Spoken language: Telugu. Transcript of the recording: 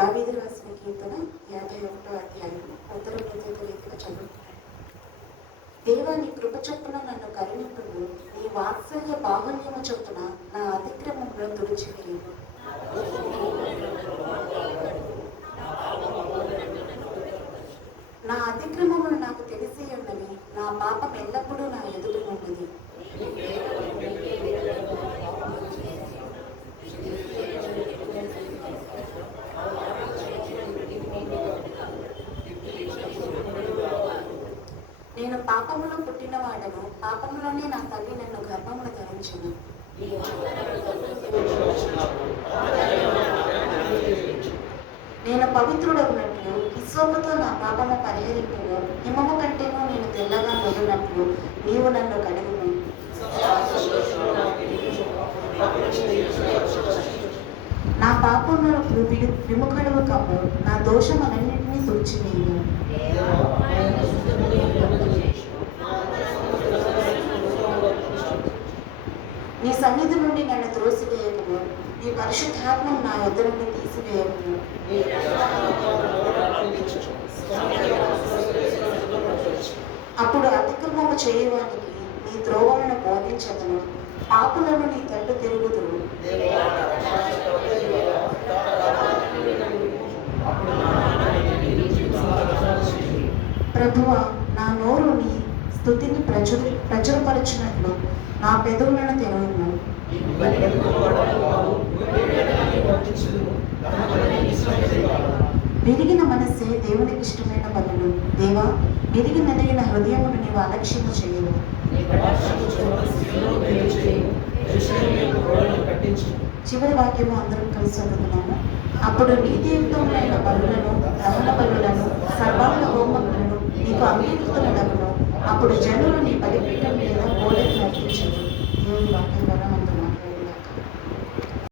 దావీదు రాసిన కీర్తన 51వ అధ్యాయం ఉత్తర ప్రత్యేక రీతిగా చదువుతున్నాను. దేవా, నీ కృప చొప్పున నన్ను కరుణింపుము, నీ వాత్సల్య బాహుల్యము చొప్పున నా అతిక్రమంలో తుడిచివేయుము. నా అతిక్రమములు నాకు తెలిసి ఉన్నవి, నా పాపం ఎల్లప్పుడూ నా ఎదుట ఉన్నది. నేను పాపములో పుట్టినవాడను, పాపములోనే నా తల్లి నన్ను గర్భమును ధరించును. నేను పవిత్రుడవునట్లు హిస్సోపుతో నా పాపము పరిహరింపును, హిమము కంటేనూ నేను తెల్లగా మొదలనట్లు నీవు నన్ను కడుగును. నా పాపములను విముఖుడవు కమ్ము, నా దోషములన్నింటినీ తుడిచివేయుము. నీ సన్నిధి నుండి నన్ను త్రోసివేయకుము, నీ పరిశుద్ధాత్మను నా యొద్ద నుండి తీసివేయకుము. అప్పుడు అతిక్రమము చేయవానికి నీ త్రోవలను బోధించదను, పాపులను నీ తట్టు తిరుగుదురు. ప్రభువా, నా నోరు నీ స్తుతిని ప్రచురపరచినట్లు నా పెదవులను తెరవును. విరిగిన మనస్సే దేవునికి ఇష్టమైన బలులు. దేవా, విరిగి నలిగిన హృదయమును నీవు అలక్ష్యము చేయవు. చివరి వాక్యము అందరం కలిసి చదువుతున్నాము. అప్పుడు నీతియుక్తములైన బలులను, దహన బలులను, సర్వాంగ హోమములను నీకు అంగీకృతములను. అప్పుడు జనులు నీ